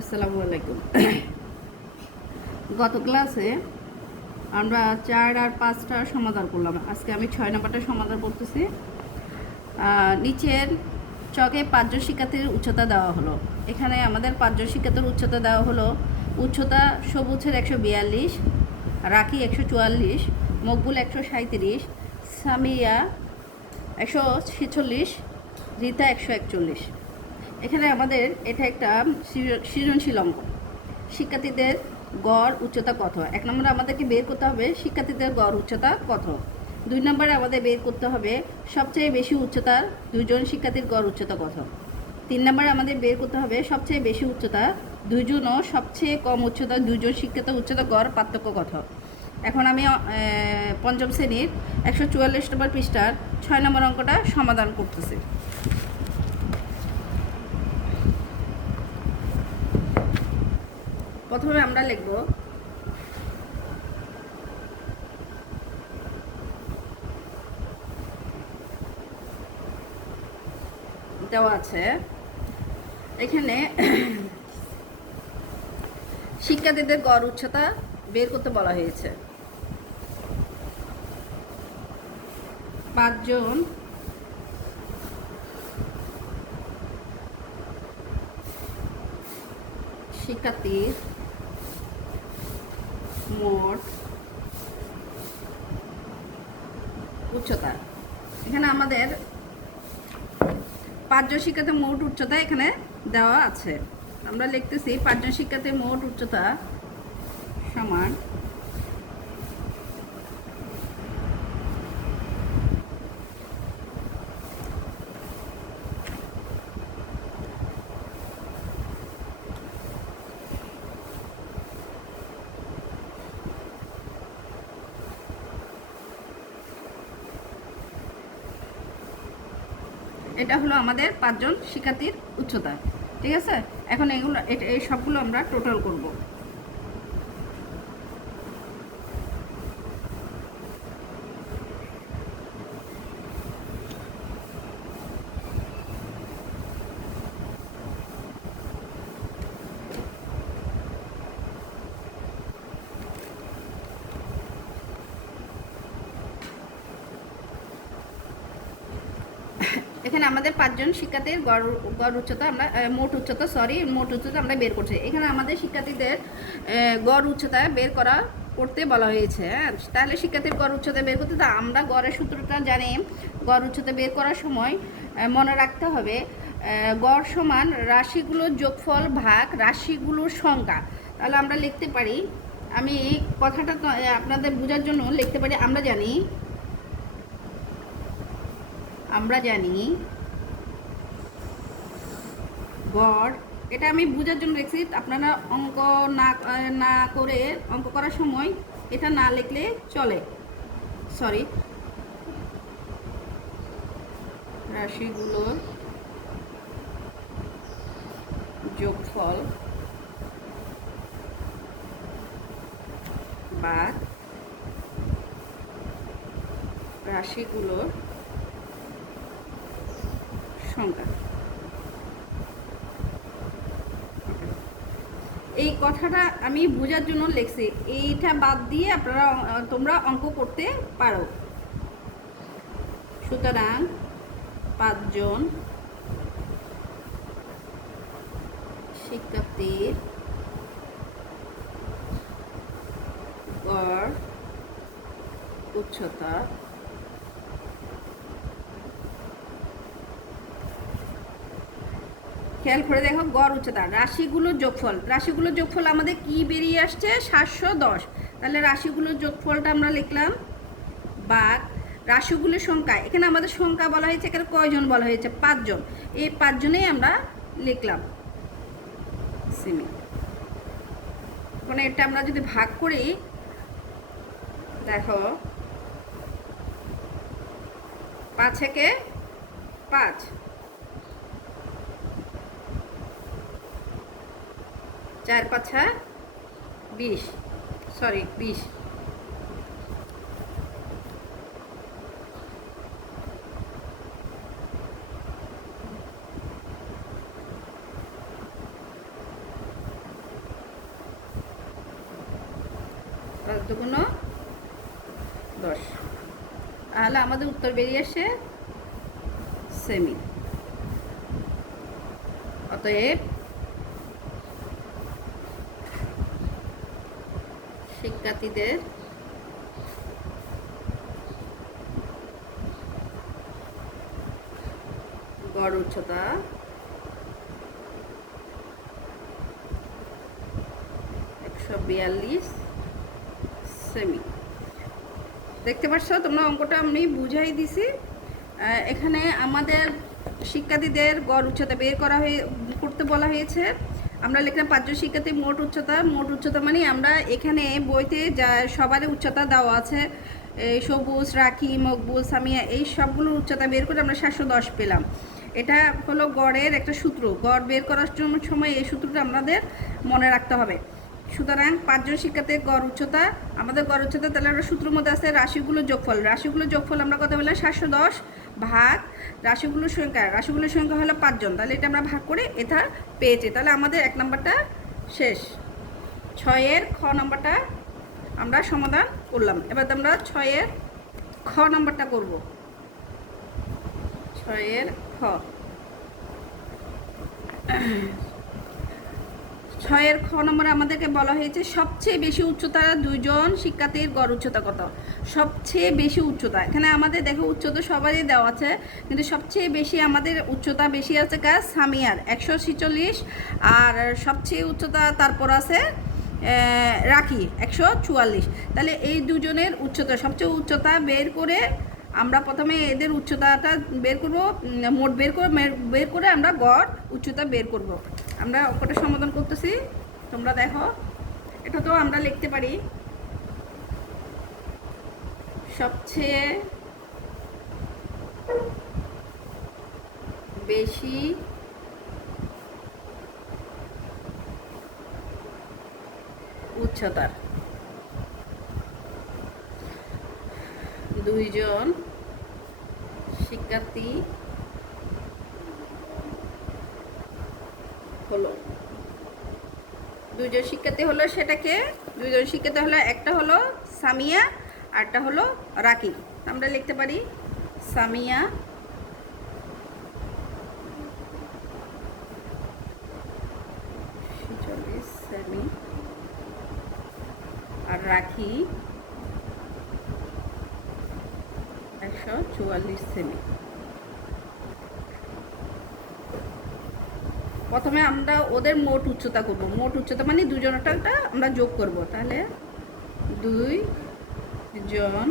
আসসালামু আলাইকুম। গত ক্লাসে আমরা 4 আর 5টা সমাধান করলাম। আজকে আমি 6 নম্বরটা সমাধান করতেছি। নিচের চকে 5 জন শিক্ষার্থীর উচ্চতা দেওয়া হলো। এখানে আমাদের 5 জন শিক্ষার্থীর উচ্চতা দেওয়া হলো। উচ্চতা সবুজের 142, রাকি 144, মকবুল 137, সামিয়া 146, রিতা 141। এখানে আমাদের এটা একটা সৃজনশীল অঙ্ক। শিক্ষার্থীদের গড় উচ্চতা কত? 1 নম্বরে আমাদেরকে বের করতে হবে শিক্ষার্থীদের গড় উচ্চতা কত। 2 নম্বরে আমাদের বের করতে হবে সবচেয়ে বেশি উচ্চতার 2 জন শিক্ষার্থীর গড় উচ্চতা কত। 3 নম্বরে আমাদের বের করতে হবে সবচেয়ে বেশি উচ্চতা 2 জন ও সবচেয়ে কম উচ্চতা 2 জন শিক্ষার্থীর উচ্চতা গড় পার্থক্য কত। এখন আমি পঞ্চম শ্রেণীর 144 নম্বর পৃষ্ঠার 6 নম্বর অঙ্কটা সমাধান করতেছি। প্রথমে আমরা লিখব দেওয়া আছে এখানে শিক্ষার্থীদের গড় উচ্চতা বের করতে বলা হয়েছে। 5 জন শিক্ষার্থীর মোট উচ্চতা। এখানে আমাদের 5 জন শিক্ষার্থীর মোট উচ্চতা এখানে দেওয়া আছে। আমরা লিখতেছি 5 জন শিক্ষার্থীর মোট উচ্চতা সমান এটা হলো আমাদের 5 জন শিক্ষার্থীর উচ্চতা। ঠিক আছে, এখন এগুলো এই সবগুলো আমরা টোটাল করব। এখানে আমাদের 5 জন শিক্ষার্থীর গড় উচ্চতা আমরা মোট উচ্চতা আমরা বের করছি। এখানে আমাদের শিক্ষার্থীদের গড় উচ্চতা বের করতে বলা হয়েছে। তাহলে শিক্ষার্থীর গড় উচ্চতা বের করতে তো আমরা গড়ের সূত্রটা জানি। গড় উচ্চতা বের করার সময় মনে রাখতে হবে গড় সমান রাশিগুলোর যোগফল ভাগ রাশিগুলোর সংখ্যা। তাহলে আমরা লিখতে পারি, আমি কথাটা আপনাদের বোঝার জন্য লিখতে পারি, আমরা জানি গড়, এটা আমি বোঝার জন্য লিখছি। আপনারা অঙ্ক না করে অঙ্ক করার সময় এটা না লিখলে চলে। সরি, রাশিগুলোর যোগফল বা রাশিগুলোর সংখ্যা। এই কথাটা আমি বোঝার জন্য লিখছি। এইটা বাদ দিয়ে তোমরা অঙ্ক করতে পারো। সুতরাং 5 জন শিক্ষার্থীর গড় উচ্চতা খেয়াল করে দেখো, গড় উচ্চতা রাশিগুলোর যোগফল আমাদের কি বেরিয়ে আসছে? 710। তাহলে রাশিগুলোর যোগফলটা আমরা লিখলাম বাঘ রাশিগুলোর সংখ্যা। এখানে আমাদের সংখ্যা বলা হয়েছে, এখানে কয়জন বলা হয়েছে? 5 জন। এই 5 জনেই আমরা লিখলাম সিমি। এখন এটা আমরা যদি ভাগ করি, দেখো 5 থেকে 5, 4 5 20, সরি 20। 5 দুগুণ 10, তাহলে আমাদের উত্তর বেরিয়ে আসে সেমি। অতএব শিক্ষার্থীদের গড় উচ্চতা 142 সেমি। দেখতে পাচ্ছ তোমরা, অঙ্কটা আমি বুঝাই দিছি। এখানে আমাদের শিক্ষার্থীদের গড় উচ্চতা বের করতে বলা হয়েছে। আমরা লিখলাম 5 জন শিক্ষার্থী মোট উচ্চতা মানে আমরা এখানে বইতে যা সবারই উচ্চতা দেওয়া আছে, সবুজ, রাখি, মকবুল, সামিয়া, এই সবগুলোর উচ্চতা বের করে আমরা 710 পেলাম। এটা হলো গড়ের একটা সূত্র। গড় বের করার সময় এই সূত্রটা আমাদের মনে রাখতে হবে। সুতরাং 5 জন শিক্ষার্থীর গড় উচ্চতা, আমাদের গড় উচ্চতা তাহলে আমরা সূত্রের মধ্যে আছে রাশিগুলোর যোগফল আমরা কত বললাম 710 ভাগ রাশিগুলোর সংখ্যা হলো 5 জন। তাহলে এটা আমরা ভাগ করে এটা পেয়েছি। তাহলে আমাদের 1 নম্বরটা শেষ। 6-এর খ নম্বরটা আমরা সমাধান করলাম। এবার আমরা 6-এর খ নম্বরটা করব। 6-এর খ 6-এর খ নম্বরে আমাদেরকে বলা হয়েছে সবচেয়ে বেশি উচ্চতা 2 জন শিক্ষার্থীর গড় উচ্চতা কত। সবচেয়ে বেশি উচ্চতা, এখানে আমাদের দেখো উচ্চতা সবারই দেওয়া আছে, কিন্তু সবচেয়ে বেশি আমাদের উচ্চতা বেশি আছে সামিয়ার 146, আর সবচেয়ে উচ্চতা তারপর আছে রাখি 144। তাহলে এই দুজনের উচ্চতা, সবচেয়ে উচ্চতা বের করে আমরা প্রথমে এদের উচ্চতাটা বের করব, মোট বের করে আমরা গড় উচ্চতা বের করব। আমরা অঙ্কটা সমাধান করতেছি, তোমরা দেখো। এটা তো আমরা লিখতে পারি সবচেয়ে বেশি উচ্চতার 2 জন শিক্ষার্থী হলো। 2 জন শিক্ষার্থী হলো, সেটাকে 2 জন শিক্ষার্থী হলো, একটা হলো সামিয়া আরটা হলো রাকি। আমরা লিখতে পারি সামিয়া সেমি আর রাখি 144 সেমি। প্রথমে আমরা ওদের মোট উচ্চতা করব। মোট উচ্চতা মানে দুজনটা আমরা যোগ করব। তাহলে 2 জন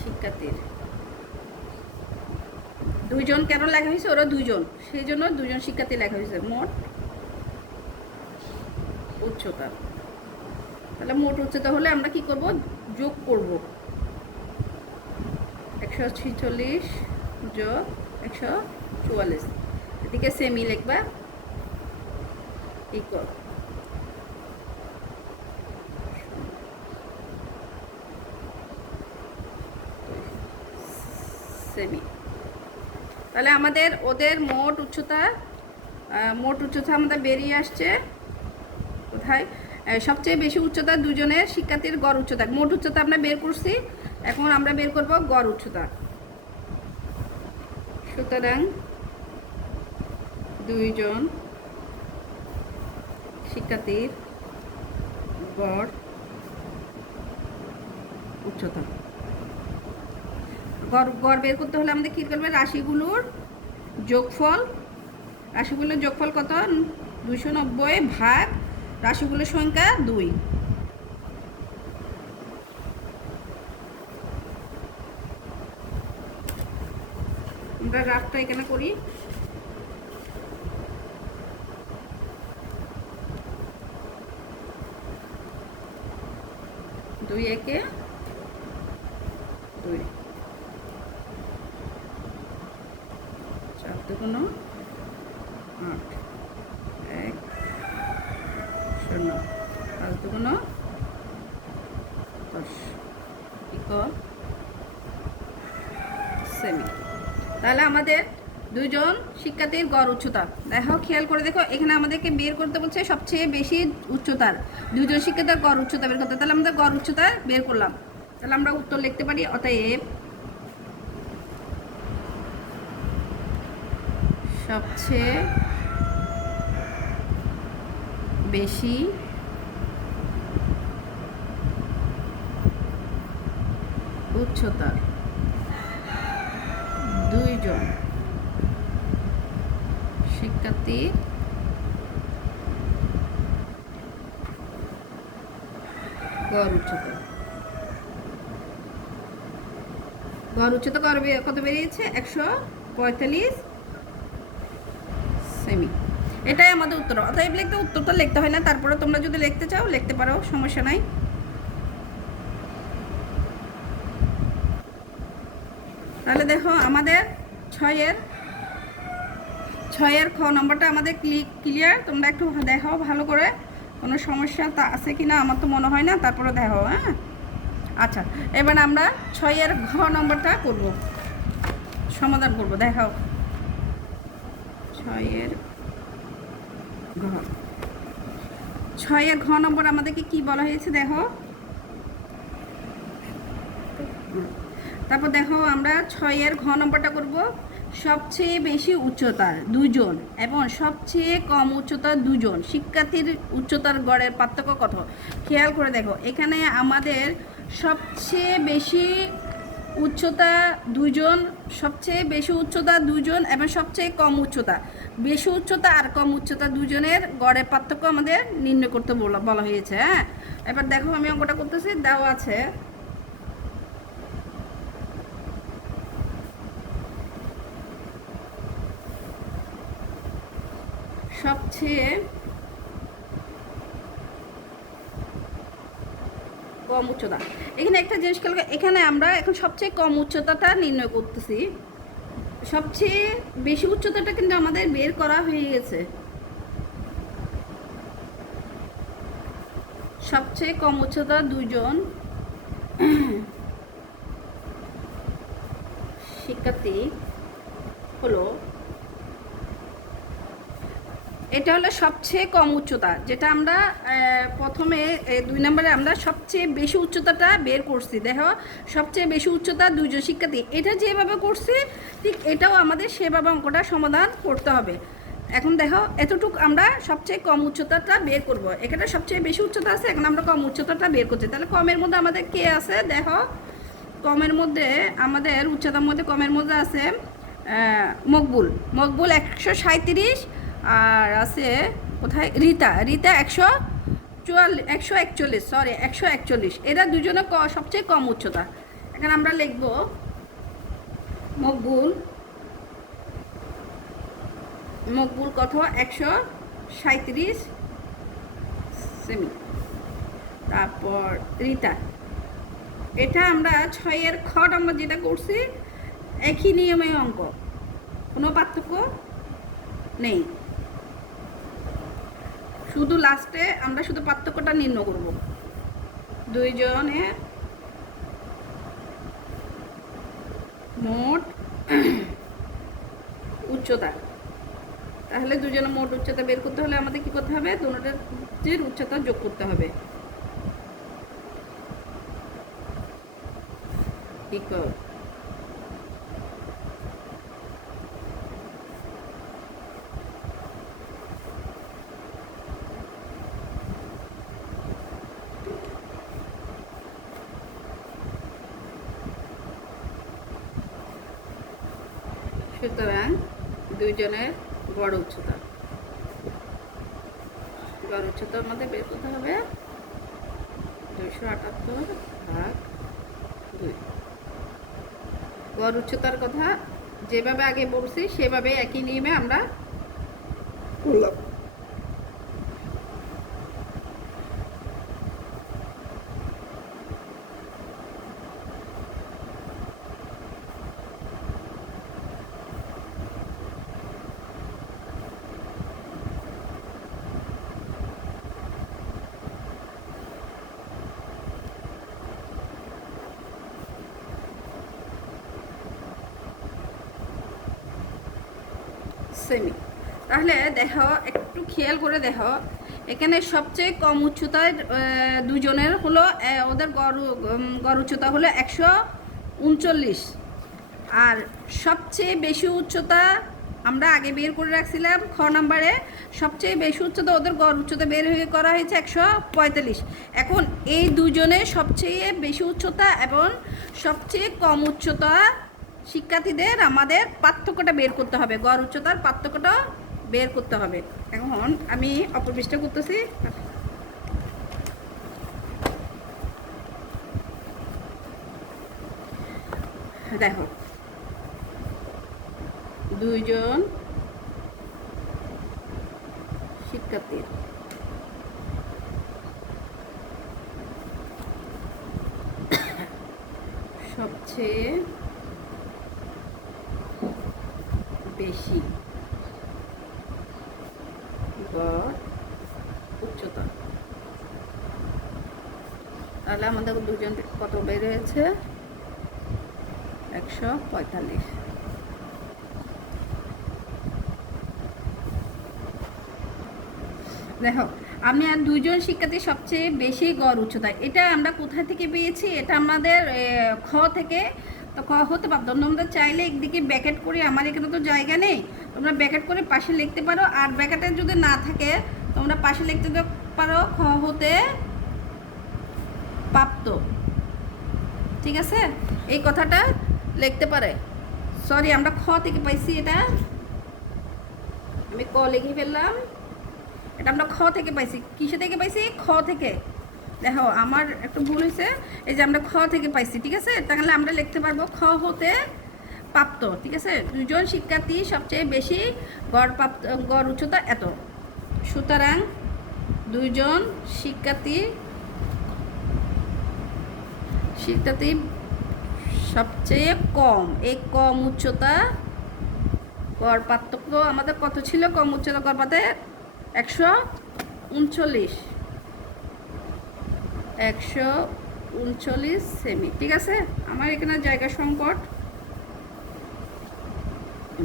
শিক্ষার্থীর, 2 জন কেন লেখা হয়েছে, ওরা 2 জন, সেই জন্য 2 জন শিক্ষার্থী লেখা হয়েছে। মোট উচ্চতা, তাহলে মোট উচ্চতা হলে আমরা কি করব, যোগ করব। 146 যোগ 144, এদিকে সেমি লিখবা, ইকুয়াল সেমি। তাহলে আমাদের ওদের মোট উচ্চতা আমাদের বেরিয়ে আসছে কোথায়, সবচেয়ে বেশি উচ্চতা 2 জনের শিক্ষার্থীর গড় উচ্চতা। মোট উচ্চতা আমরা বের করছি, এখন আমরা বের করব গড় উচ্চতা। সুতরাং 2 জন শিক্ষার্থীর গড় উচ্চতা, গড় বের করতে হলে আমাদের কী করবে, রাশিগুলোর যোগফল কত, 290 ভাগ রাশিগুলোর সংখ্যা 2। আমরা রাফটা এখানে করি। 2 একে 2, 4 দুগুণ 8, 1 0, 5 দুগুণ 10 ইকুয়াল সেমি। তাহলে আমাদের দুইজন শিক্ষার্থীর গড় উচ্চতা। দেখো, খেয়াল করে দেখো, এখানে আমাদেরকে বের করতে বলছে সবচেয়ে বেশি উচ্চতার দুইজন শিক্ষার্থীর গড় উচ্চতা বের করতে। তাহলে আমাদের গড় উচ্চতা বের করলাম। তাহলে আমরা উত্তর লিখতে পারি, অতএব সবচেয়ে বেশি উচ্চতার দুইজন শিক্ষার্থীর গড় উচ্চতা। গড় উচ্চতা কত বেরিয়েছে? 145 সেমি। এটাই আমাদের উত্তর। অতএব লিখতে, উত্তরটা লিখতে হয় না, তারপরে তোমরা যদি লিখতে চাও লিখতে পারো, সমস্যা নাই। তাহলে দেখো, আমাদের ছয়ের খ নম্বরটা আমাদের ক্লিয়ার। তোমরা একটু দেখো ভালো করে, কোনো সমস্যা তা আছে কি না, আমার তো মনে হয় না, তারপরে দেখো। হ্যাঁ, আচ্ছা, এবার আমরা 6-এর ঘ নম্বরটা করব, সমাধান করব। দেখাও 6-এর ঘ নম্বর আমাদেরকে কি বলা হয়েছে দেখো। তারপর দেখো, আমরা 6-এর ঘ নম্বরটা করব। সবচেয়ে বেশি উচ্চতার দুজন এবং সবচেয়ে কম উচ্চতার দুজন শিক্ষার্থীর উচ্চতার গড়ের পার্থক্য কত? খেয়াল করে দেখো, এখানে আমাদের সবচেয়ে বেশি উচ্চতা দুজন, সবচেয়ে বেশি উচ্চতা দুজন এবং সবচেয়ে কম উচ্চতা, বেশি উচ্চতা আর কম উচ্চতা দুজনের গড়ের পার্থক্য আমাদের নির্ণয় করতে বলা হয়েছে। হ্যাঁ, এবার দেখো, আমি অঙ্কটা করতেছি, দেওয়া আছে সবচেয়ে কম উচ্চতা। এখানে একটা জিনিস খেয়াল, এখানে আমরা এখন সবচেয়ে কম উচ্চতাটা নির্ণয় করতেছি, সবচেয়ে বেশি উচ্চতাটা কিন্তু আমাদের বের করা হয়ে গেছে। সবচেয়ে কম উচ্চতা দুইজন শিক্ষার্থী হলো, এটা হলো সবচেয়ে কম উচ্চতা, যেটা আমরা প্রথমে 2 নম্বরে আমরা সবচেয়ে বেশি উচ্চতাটা বের করছি। দেখো, সবচেয়ে বেশি উচ্চতা দুইজন শিক্ষার্থী, এটা যেভাবে করছি ঠিক এটাও আমাদের সেভাবে অঙ্কটা সমাধান করতে হবে। এখন দেখো, এতটুকু আমরা সবচেয়ে কম উচ্চতাটা বের করব। এখানে সবচেয়ে বেশি উচ্চতা আছে, এখন আমরা কম উচ্চতাটা বের করছি। তাহলে কমের মধ্যে আমাদের কে আছে দেখো, কমের মধ্যে আমাদের উচ্চতার মধ্যে কমের মধ্যে আছে মকবুল 137, আর আছে কোথায় রিতা 141, এরা দুজনে সবচেয়ে কম উচ্চতা। এখন আমরা লিখব মকবুল কত? 137 সেমি। তারপর রিতা, এটা আমরা 6-এর খ নম্বর যেটা করছি, একই নিয়মে অঙ্ক, কোনো পার্থক্য নেই, শুধু লাস্টে আমরা শুধু পার্থক্যটা নির্ণয় করব। দুইজনের মোট উচ্চতা, তাহলে দুজনের মোট উচ্চতা বের করতে হলে আমাদের কি করতে হবে? দুজনের উচ্চতা যোগ করতে হবে। ইকুয়াল সুতরাং দুইজনের গড় উচ্চতা আমাদের বের করতে হবে 278/2। গড় উচ্চতার কথা যেভাবে আগে বলছি সেভাবে একই নিয়মে আমরা করলাম। সেমি। তাহলে দেখো, একটু খেয়াল করে দেখো, এখানে সবচেয়ে কম উচ্চতায় দুজনের হলো ওদের গড় উচ্চতা হলো 139, আর সবচেয়ে বেশি উচ্চতা আমরা আগে বের করে রাখছিলাম খ নাম্বারে, সবচেয়ে বেশি উচ্চতা ওদের গড় উচ্চতা বের হয়ে করা হয়েছে 145। এখন এই দুজনে সবচেয়ে বেশি উচ্চতা এবং সবচেয়ে কম উচ্চতা শিক্ষার্থীদের আমাদের পার্থক্যটা বের করতে হবে, গড় উচ্চতার পার্থক্যটা বের করতে হবে। এখন আমি অপর পৃষ্ঠা করতেছি। দেখো, দুইজন শিক্ষার্থীর সবচেয়ে বেশি গড় উচ্চতা, তাহলে আমাদের দুজন কত বের হয়েছে? 145। দেখো, আমি আর দুইজন শিক্ষার্থী সবচেয়ে বেশি গড় উচ্চতা, এটা আমরা কোথায় থেকে পেয়েছি? এটা আমাদের খ থেকে। তো খ হতে পারতো, তোমরা চাইলে একদিকে ব্যাকেট করি, আমার এখানে তো জায়গা নেই, তোমরা ব্যাকেট করে পাশে লিখতে পারো, আর ব্যাকেটে যদি না থাকে তোমরা পাশে লিখতে পারো খ হতে প্রাপ্ত। ঠিক আছে, এই কথাটা লিখতে পারে। সরি, আমরা খ থেকে পাইছি, এটা আমি ক লিখে ফেললাম, এটা আমরা খ থেকে পাইছি। কিসে থেকে পাইছি? খ থেকে। দেখো, আমার একটু ভুল হয়েছে, এই যে আমরা খ থেকে পাইছি। ঠিক আছে, তাহলে আমরা লিখতে পারবো খ হতে প্রাপ্ত। ঠিক আছে, দুজন শিক্ষার্থী সবচেয়ে বেশি গড় উচ্চতা এত, সুতরাং দুইজন শিক্ষার্থী সবচেয়ে কম, এই কম উচ্চতা গড় পার্থক্য আমাদের কত ছিল? কম উচ্চতা গড় পাতে 139 সেমি। ঠিক আছে, আমার এখানে জায়গা সংকট।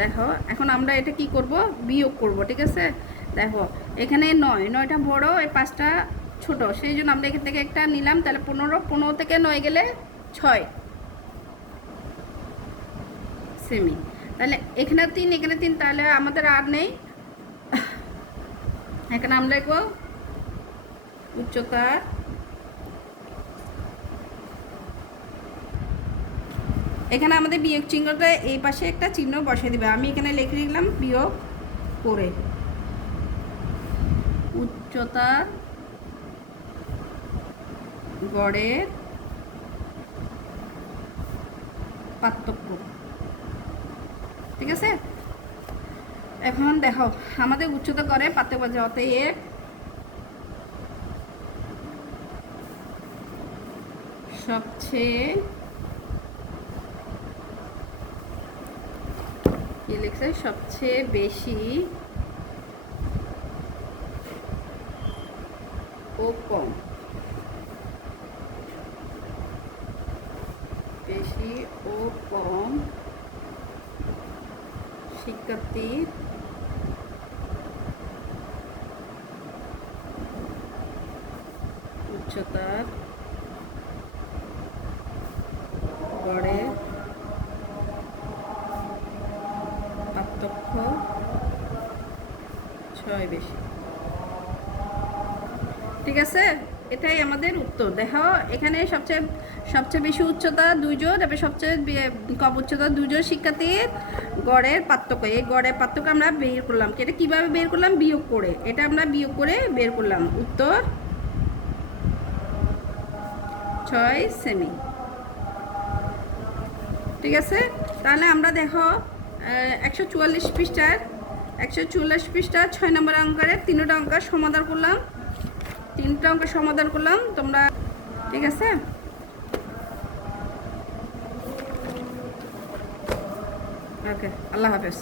দেখো, এখন আমরা এটা কি করব? বিয়োগ করব। ঠিক আছে, দেখো এখানে 9টা বড়, এই 5টা ছোট, সেই জন্য আমরা এখান থেকে একটা নিলাম, তাহলে 15 থেকে 9 গেলে 6 সেমি। তাহলে এখানে 3, এখানে 3, তাহলে আমাদের আর নেই। এখানে আমরা লিখব উচ্চতার এখানে আমাদের বিয়োগ চিহ্নটা এই পাশে একটা চিহ্ন বসিয়ে দিবে। আমি এখানে লিখে দিলাম বিয়োগ করে উচ্চতার গড়ের পার্থক্য। ঠিক আছে, এখন দেখো আমাদের উচ্চতা গড়ে পার্থক্য, অতএব সবচেয়ে কি লিখছে? সবচেয়ে বেশি ও কম, বেশি ও কম শিক্ষার্থীর উচ্চতার গড়ে পার্থক্য 6 বেশি। ঠিক আছে, এটাই আমাদের উত্তর। দেখো, এখানে সবচেয়ে বেশি উচ্চতা দুইজন, এবং সবচেয়ে কম উচ্চতা দুইজন শিক্ষার্থীর গড়ের পার্থক্য, এই গড়ের পার্থক্য আমরা বের করলাম। এটা কিভাবে বের করলাম? বিয়োগ করে। এটা আমরা বিয়োগ করে বের করলাম, উত্তর 6 সেমি। ঠিক আছে, তাহলে আমরা দেখো 144 পৃষ্ঠার 6 নম্বর অঙ্কের 3টা অঙ্ক সমাধান করলাম, 3টা অঙ্ক সমাধান করলাম তোমরা। ঠিক আছে, ওকে, আল্লাহ হাফেজ।